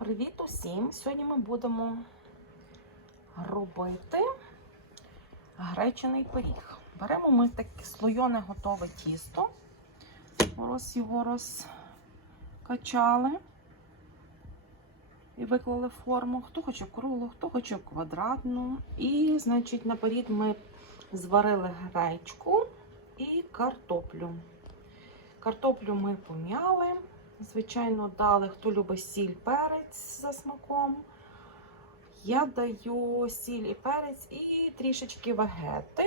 Привіт усім! Сьогодні ми будемо робити гречений пиріг. Беремо ми таке слойоне готове тісто. Роз його розкачали і виклали форму. Хто хоче круглу, хто хоче квадратну. І, значить, наперед ми зварили гречку і картоплю. Картоплю ми пом'яли. Звичайно, дали, хто любить сіль, перець за смаком. Я даю сіль і перець і трішечки вегети.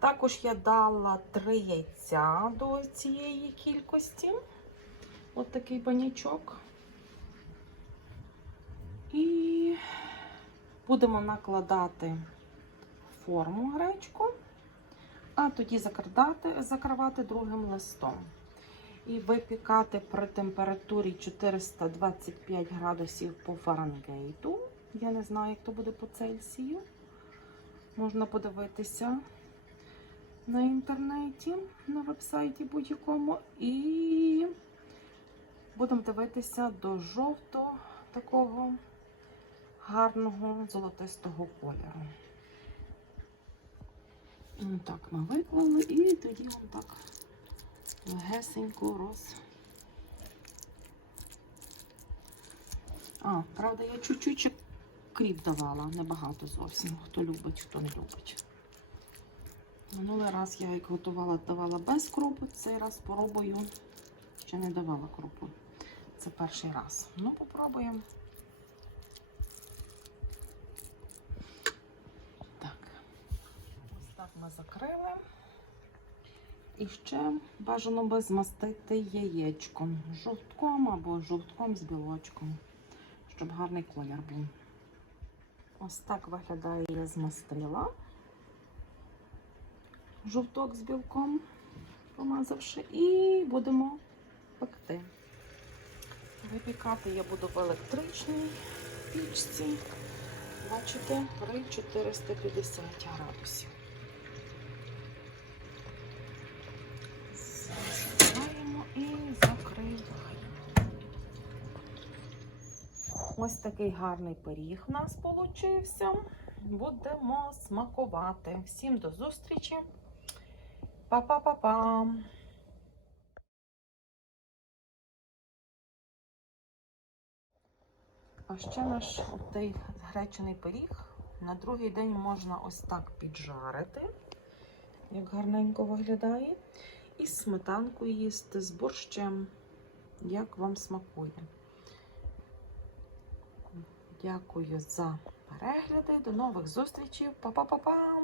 Також я дала три яйця до цієї кількості. От такий банячок. І будемо накладати форму гречку, а тоді закрадати, закривати другим листом і випікати при температурі 425 градусів по Фаренгейту. Я не знаю, як то буде по Цельсію. Можна подивитися на інтернеті, на вебсайті будь-якому. І будемо дивитися до жовто такого гарного золотистого кольору. Так ми виклали і тоді он так легесенько роз. А, правда, я чуть-чуть кріп давала, небагато зовсім, хто любить, хто не любить. Минулий раз я як готувала, давала без кропу, цей раз спробую. Ще не давала кропу. Це перший раз. Ну, попробуємо. Так. Ось так ми закрили. І ще бажано би змастити яєчком, жовтком або жовтком з білочком, щоб гарний колір був. Ось так виглядає, я змастила жовток з білком, помазавши, і будемо пекти. Випікати я буду в електричній пічці, бачите, при 450 градусів. Ось такий гарний пиріг у нас получився. Будемо смакувати. Всім до зустрічі. Па-па-па-па! А ще наш цей гречений пиріг на другий день можна ось так піджарити, як гарненько виглядає. І з сметанкою їсти з борщем, як вам смакує. Дякую за перегляди. До нових зустрічей. Па-па-па-па!